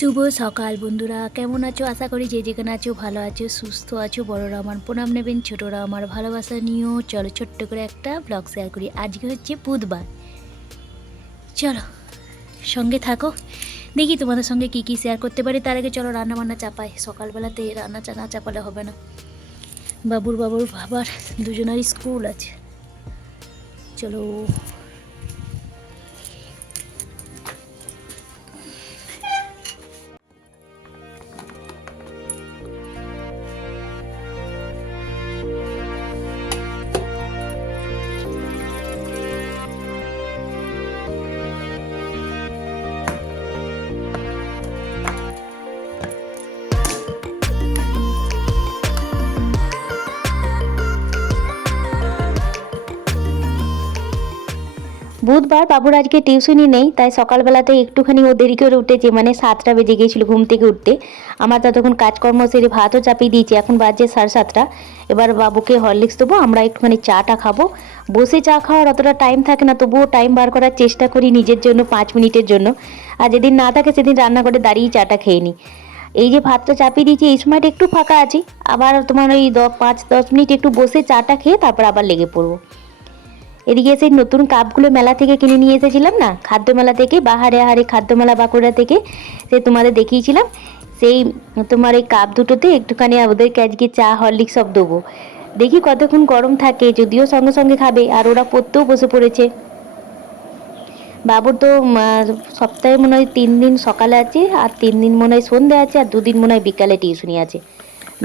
শুভ সকাল বন্ধুরা, কেমন আছো? আশা করি যে যেখানে আছো ভালো আছো, সুস্থ আছো। বড়রা আমার প্রণাম নেবেন, ছোটরা আমার ভালোবাসা নিয়েও চলো ছোট্ট করে একটা ব্লগ শেয়ার করি। আজকে হচ্ছে বুধবার, চলো সঙ্গে থাকো, দেখি তোমাদের সঙ্গে কি কি শেয়ার করতে পারি। তার আগে চলো রান্না বান্না চাপাই। সকালবেলাতে রান্না না চাপালে হবে না। বাবুর বাবার দুজনারই স্কুল আছে, চলো। বুধবার বাবুর আজকে টিউশনই নেই, তাই সকালবেলাতে একটুখানি ও দেরি করে উঠেছে, মানে 7টা বেজে গিয়েছিল ঘুম থেকে উঠতে। আমার ততক্ষণ কাজকর্ম সেরে ভাতও চাপিয়ে দিয়েছি, এখন বাজে 7:30। এবার বাবুকে হরলিক্স দেবো, আমরা একটুখানি চাটা খাবো। বসে চা খাওয়ার অতটা টাইম থাকে না, তবুও টাইম বার করার চেষ্টা করি নিজের জন্য 5 মিনিটের জন্য। আর যেদিন না থাকে সেদিন রান্নাঘরে দাঁড়িয়ে চাটা খেয়ে নিই। এই যে ভাতটা চাপিয়ে দিয়েছি, এই সময়টা একটু ফাঁকা আছি, আবার তোমার ওই 5-10 মিনিট একটু বসে চাটা খেয়ে তারপর আবার লেগে পড়বো। এদিকে সেই নতুন কাপগুলো মেলা থেকে কিনে নিয়ে এসেছিলাম না, খাদ্য মেলা থেকে, বাহারে খাদ্য মেলা বাঁকুড়া থেকে, সে তোমাদের দেখিয়েছিলাম। সেই তোমার এই কাপ দুটোতে একটুখানি ওদেরকে আজকে চা হরলিক্স সব দেবো। দেখি কতক্ষণ গরম থাকে, যদিও সঙ্গে সঙ্গে খাবে, আর ওরা পড়তেও বসে পড়েছে। বাবুর তো সপ্তাহে মনে হয় 3 দিন সকালে আছে, আর 3 দিন মনে হয় সন্ধ্যে আছে, আর 2 দিন মনে হয় বিকালে টিউশনি আছে।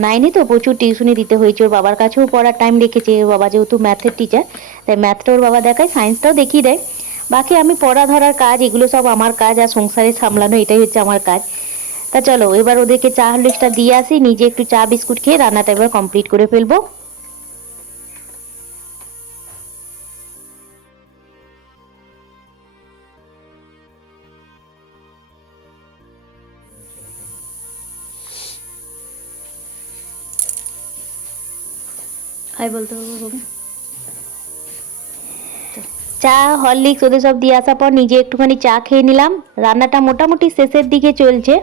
9-এ তো প্রচুর টিউশনি দিতে হয়েছে। ওর বাবার কাছেও পড়ার টাইম রেখেছে, ওর বাবা যেহেতু ম্যাথের টিচার, তাই ম্যাথটা ওর বাবা দেখায়, সায়েন্সটাও দেখিয়ে দেয়। বাকি আমি পড়া ধরার কাজ, এগুলো সব আমার কাজ, আর সংসারে সামলানো এটাই হচ্ছে আমার কাজ। তা চলো এবার ওদেরকে চা হরলিক্সটা দিয়ে আসি, নিজে একটু চা বিস্কুট খেয়ে রান্নাটা এবার কমপ্লিট করে ফেলবো। হাই বলতে হবে। চা হরলিক্স ওদের সব দিয়ে আসার পর নিজে একটুখানি চা খেয়ে নিলাম। রান্নাটা মোটামুটি শেষের দিকে চলছে।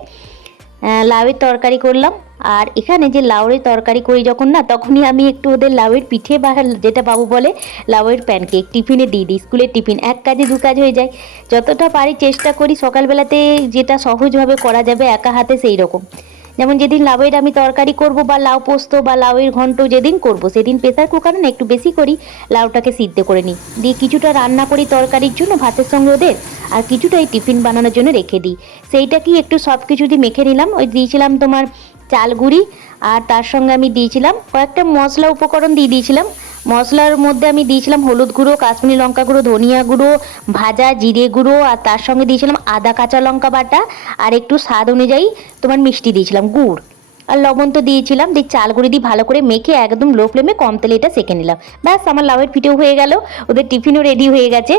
লাউয়ের তরকারি করলাম, আর এখানে যে লাউয়ের তরকারি করি যখন না, তখনই আমি একটু ওদের লাউয়ের পিঠে, বা যেটা বাবু বলে লাউয়ের প্যানকেক, টিফিনে দিয়ে দিই। স্কুলের টিফিন, এক কাজে দু কাজ হয়ে যায়। যতটা পারি চেষ্টা করি সকালবেলাতে যেটা সহজভাবে করা যাবে একা হাতে, সেই রকম। যেমন যেদিন লাউয়ের আমি তরকারি করব, বা লাউ পোস্ত বা লাউয়ের ঘন্ট যেদিন করব, সেদিন প্রেসার কুকারে না একটু বেশি করি লাউটাকে সিদ্ধ করে নিই, দিয়ে কিছুটা রান্না করি তরকারির জন্য ভাতের সঙ্গে ওদের, আর কিছুটা এই টিফিন বানানোর জন্য রেখে দিই। সেইটা কি একটু সব কিছু দিয়ে মেখে নিলাম। ওই দিয়েছিলাম তোমার চাল গুঁড়ি, আর তার সঙ্গে আমি দিয়েছিলাম কয়েকটা মশলা উপকরণ দিয়ে দিয়েছিলাম। মশলার মধ্যে আমি দিয়েছিলাম হলুদ গুঁড়ো, কাশ্মীরি লঙ্কা গুঁড়ো, ধনিয়া গুঁড়ো, ভাজা জিরে গুঁড়ো, আর তার সঙ্গে দিয়েছিলাম আদা কাঁচা লঙ্কা বাটা, আর একটু স্বাদ অনুযায়ী তোমার মিষ্টি দিয়েছিলাম, গুড়, আর লবণ তো দিয়েছিলাম। দিয়ে চাল গুঁড়ি দিয়ে ভালো করে মেখে একদম লো ফ্লেমে কম তেলে এটা সেঁকে নিলাম। ব্যাস, আমার লাউয়ের পিঠেও হয়ে গেল, ওদের টিফিনও রেডি হয়ে গেছে।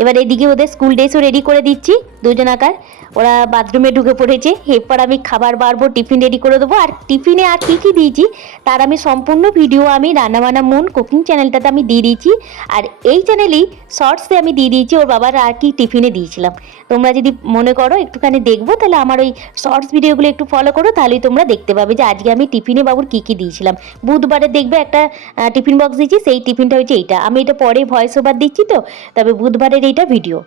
এবার এদিকে ওদের স্কুল ড্রেসও রেডি করে দিচ্ছি দুজনাকার। ওরা বাথরুমে ঢুকে পড়েছে, এরপর আমি খাবার বাড়বো, টিফিন রেডি করে দেবো। আর টিফিনে আর কী কী দিয়েছি তার আমি সম্পূর্ণ ভিডিও আমি রান্নাবান্না মুন কুকিং চ্যানেলটাতে আমি দিয়ে দিয়েছি, আর এই চ্যানেলেই শর্টসে আমি দিয়ে দিয়েছি ওর বাবার আর কি টিফিনে দিয়েছিলাম। তোমরা যদি মনে করো একটুখানি দেখবো, তাহলে আমার ওই শর্টস ভিডিওগুলো একটু ফলো করো, তাহলেই তোমরা দেখতে পাবে যে আজকে আমি টিফিনে বাবুর কী কী দিয়েছিলাম। বুধবারে দেখবে একটা টিফিন বক্স দিয়েছি, সেই টিফিনটা হচ্ছে এইটা। আমি এটা পরে ভয়েস ওভার দিচ্ছি তো, তবে বুধবারের এইটা ভিডিও।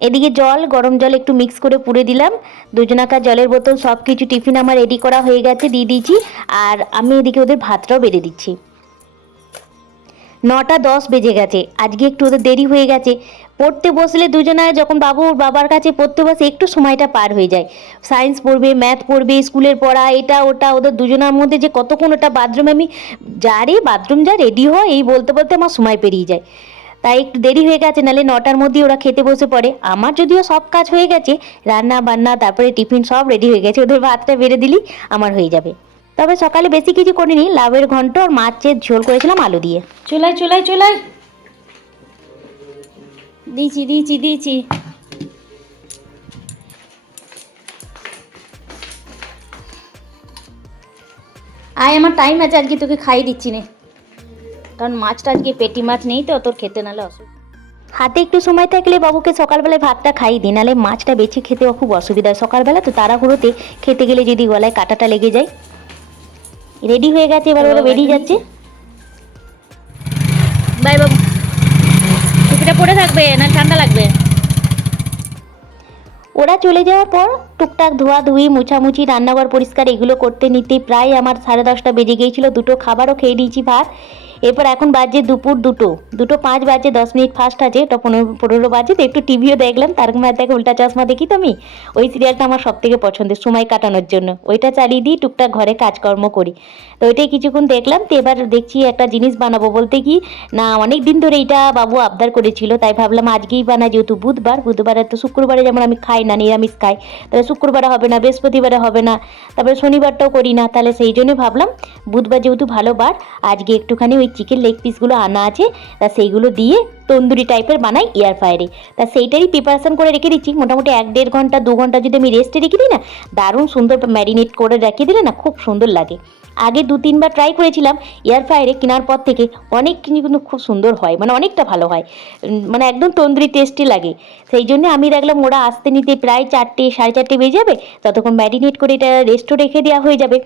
এদিকে জল, গরম জল একটু মিক্স করে পুরে দিলাম, দুজনাকার জলের বোতল, সব কিছু টিফিন আমার রেডি করা হয়ে গেছে, দিয়ে দিয়েছি। আর আমি এদিকে ওদের ভাতটাও বেড়ে দিচ্ছি। 9টা 10 বেজে গেছে, আজকে একটু ওদের দেরি হয়ে গেছে। পড়তে বসলে দুজনায় যখন বাবার কাছে পড়তে বসে একটু সময়টা পার হয়ে যায়। সায়েন্স পড়বে, ম্যাথ পড়বে, স্কুলের পড়া, এটা ওটা, ওদের দুজনার মধ্যে যে কতক্ষণ ওটা বাথরুমে আমি বাথরুম যা রেডি হয়, এই বলতে বলতে আমার সময় পেরিয়ে যায়। তাই একটু দেরি হয়ে গেছে, নাহলে 9টার মধ্যেই ওরা খেতে বসে পড়ে। আমার যদিও সব কাজ হয়ে গেছে, রান্না বান্না তারপরে টিফিন সব রেডি হয়ে গেছে, ওদের ভাতটা বেড়ে দিলেই আমার হয়ে যাবে। তবে সকালে বেশি কিছু করিনি, লাউয়ের ঘন্ট আর মাছের ঝোল করেছিলাম আলু দিয়ে। চলাই চলাই চলাই, দিয়েছি দিয়েছি দিয়েছি। আয়, আমার টাইম আছে, আজকে তোকে খাইয়ে দিচ্ছি নে, কারণ মাছটা আজকে পেটি মাছ নেই তো, তোর খেতে নাহলে অসুবিধা। হাতে একটু সময় থাকলে বাবুকে সকালবেলায় ভাতটা খাইয়ে দিই, নাহলে মাছটা বেছে খেতেও খুব অসুবিধা হয় সকালবেলা, তো তাড়াহুড়োতে খেতে গেলে যদি গলায় কাঁটাটা লেগে যায়। রেডি হয়ে গেছে, এবার ওরা বেরিয়ে যাচ্ছে। বাই বাবু, টুপিটা পরে থাকবে না ঠান্ডা লাগবে। ওরা চলে যাওয়ার পর টুকটাক ধোয়াধুয়ি, মোছামুছি, রান্নাঘর পরিষ্কার এগুলো করতে নিতে প্রায় আমার 10:30 বেজে গিয়েছিলো। দুটো খাবারও খেয়ে নিয়েছি ভাত। এরপর এখন বাজে দুপুর 2:05 বাজে, 10 মিনিট ফাস্ট আছে, ওটা 15 বাজে। তো একটু টিভিও দেখলাম, তারক মেহতা কা উল্টা চশমা দেখি তো আমি, ওই সিরিয়ালটা আমার সব থেকে পছন্দের সময় কাটানোর জন্য। ওইটা চালিয়ে দিই, টুকটাক ঘরে কাজকর্ম করি। তো ওইটাই কিছুক্ষণ দেখলাম। তো এবার দেখছি একটা জিনিস বানাবো, বলতে কি না অনেক দিন ধরে এইটা বাবু আবদার করেছিল, তাই ভাবলাম আজকেই বানাই, যেহেতু বুধবারে তো শুক্রবারে যেমন আমি খাই না, নিরামিষ খাই, তাহলে শুক্রবারে হবে না, বৃহস্পতিবারে হবে না, তারপরে শনিবারটাও করি না, তাহলে সেই জন্য ভাবলাম বুধবার যেহেতু ভালো বার, আজকে একটুখানি ওই চিকেন লেগ পিসগুলো আনা আছে, তা সেইগুলো দিয়ে তন্দুরি টাইপের বানাই এয়ার ফ্রায়ারে। তা সেইটারই প্রিপারেশন করে রেখে দিচ্ছি। মোটামুটি 1-1.5 ঘন্টা 2 ঘন্টা যদি আমি রেস্টে রেখে দিই না, দারুণ সুন্দর ম্যারিনেট করে রেখে দিলে না খুব সুন্দর লাগে। আগে 2-3 বার ট্রাই করেছিলাম এয়ার ফ্রায়ারে কেনার পর থেকে, অনেক কিন্তু খুব সুন্দর হয়, মানে অনেকটা ভালো হয়, মানে একদম তন্দুরি টেস্টি লাগে। সেই জন্য আমি দেখলাম ওরা আসতে নিতে প্রায় 4টে 4:30 বেজে যাবে, ততক্ষণ ম্যারিনেট করে এটা রেস্টও রেখে দেওয়া হয়ে যাবে।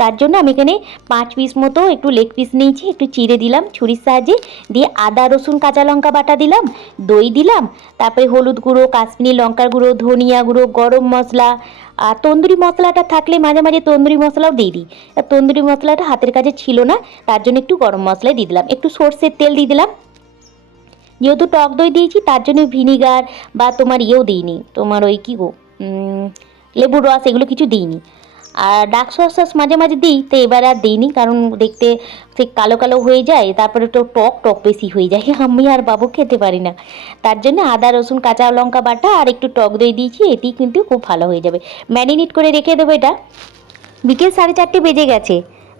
তার জন্য আমি এখানে 5 পিস মতো একটু লেগ পিস নিয়েছি, একটু চিড়ে দিলাম ছুরির সাহায্যে, দিয়ে আদা রসুন কাঁচা লঙ্কা বাটা দিলাম, দই দিলাম, তারপরে হলুদ গুঁড়ো, কাশ্মীরি লঙ্কার গুঁড়ো, ধনিয়া গুঁড়ো, গরম মশলা, আর তন্দুরি মশলাটা থাকলে মাঝে মাঝে তন্দুরি মশলাও দিয়ে দিই। তন্দুরি মশলাটা হাতের কাছে ছিল না, তার জন্য একটু গরম মশলাই দিয়ে দিলাম, একটু সর্ষের তেল দিয়ে দিলাম। যেহেতু টক দই দিয়েছি তার জন্য ভিনিগার বা তোমার ইয়েও দিইনি, তোমার ওই কী গো লেবুর রস এগুলো কিছু দিইনি। আর ডার্ক সস মাঝে মাঝে দিই, তো এবার আর দিইনি, কারণ দেখতে ঠিক কালো কালো হয়ে যায়, তারপরে তো টক বেশি হয়ে যায়, আমি আর বাবু খেতে পারি না। তার জন্য আদা রসুন কাঁচা লঙ্কা বাটা আর একটু টক দই দিয়েছি, এতেই কিন্তু খুব ভালো হয়ে যাবে। ম্যারিনেট করে রেখে দেবো এটা। বিকেল 4:30 বেজে গেছে,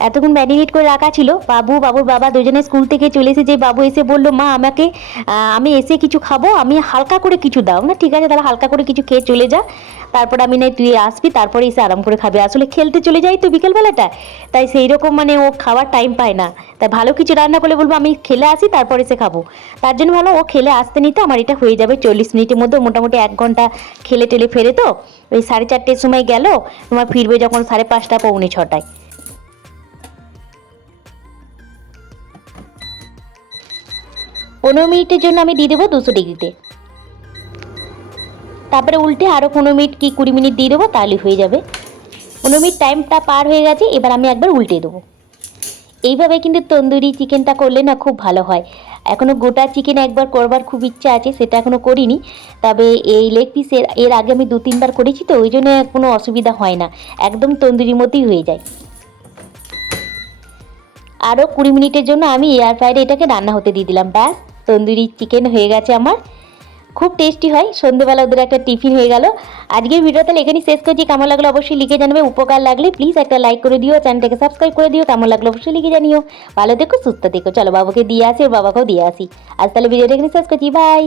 এতক্ষণ ম্যারিনেট করে রাখা ছিল। বাবুর বাবা দুজনে স্কুল থেকে চলে এসেছে। বাবু এসে বললো মা আমাকে আমি এসে কিছু খাবো, আমি হালকা করে কিছু দাও না। ঠিক আছে তাহলে হালকা করে কিছু খেয়ে চলে যা, তারপর আমি নয় তুই আসবি, তারপরে এসে আরাম করে খাবে। আসলে খেলতে চলে যাই তো বিকেলবেলাটা, তাই সেই রকম মানে ও খাওয়ার টাইম পায় না, তাই ভালো কিছু রান্না করলে বলবো আমি খেলে আসি তারপর এসে খাবো। তার জন্য ভালো ও খেলে আসতে নিতে আমার এটা হয়ে যাবে 40 মিনিটের মধ্যে, মোটামুটি 1 ঘন্টা খেলে টেলে ফেরে। তো ওই 4:30 সময় গেল, তোমার ফিরবে যখন 5:30 পৌনে 6টায়। 15 মিনিটের জন্য আমি দিয়ে দেবো 200 ডিগ্রিতে, তারপরে উল্টে আরও 15 মিনিট কি 20 মিনিট দিয়ে দেবো, তাহলে হয়ে যাবে। 15 মিনিট টাইমটা পার হয়ে গেছে, এবার আমি একবার উল্টে দেবো। এইভাবে কিন্তু তন্দুরি চিকেনটা করলে না খুব ভালো হয়। এখনও গোটা চিকেন একবার করবার খুব ইচ্ছা আছে, সেটা এখনও করিনি। তবে এই লেগ পিসের এর আগে আমি 2-3 বার করেছি, তো ওই জন্য কোনো অসুবিধা হয় না, একদম তন্দুরির মতোই হয়ে যায়। আরও 20 মিনিটের জন্য আমি এয়ার ফ্রায়ারে এটাকে রান্না হতে দিয়ে দিলাম। ব্যাস, তন্দুরি চিকেন হয়ে গেছে আমার, খুব টেস্টি হয়। সন্ধ্যেবেলা ওদের একটা টিফিন হয়ে গেল। আজকের ভিডিও তাহলে এখানেই শেষ করছি। কেমন লাগলো অবশ্যই লিখে জানাবে, উপকার লাগলে প্লিজ একটা লাইক করে দিও, চ্যানেলটাকে সাবস্ক্রাইব করে দিও। কেমন লাগলো অবশ্যই লিখে জানিও। ভালো থেকো, সুস্থ থেকো। চলো বাবাকে দিয়ে আসি, ওর বাবাকেও দিয়ে আসি। আজ তাহলে ভিডিওটা এখানে শেষ করছি, বাই।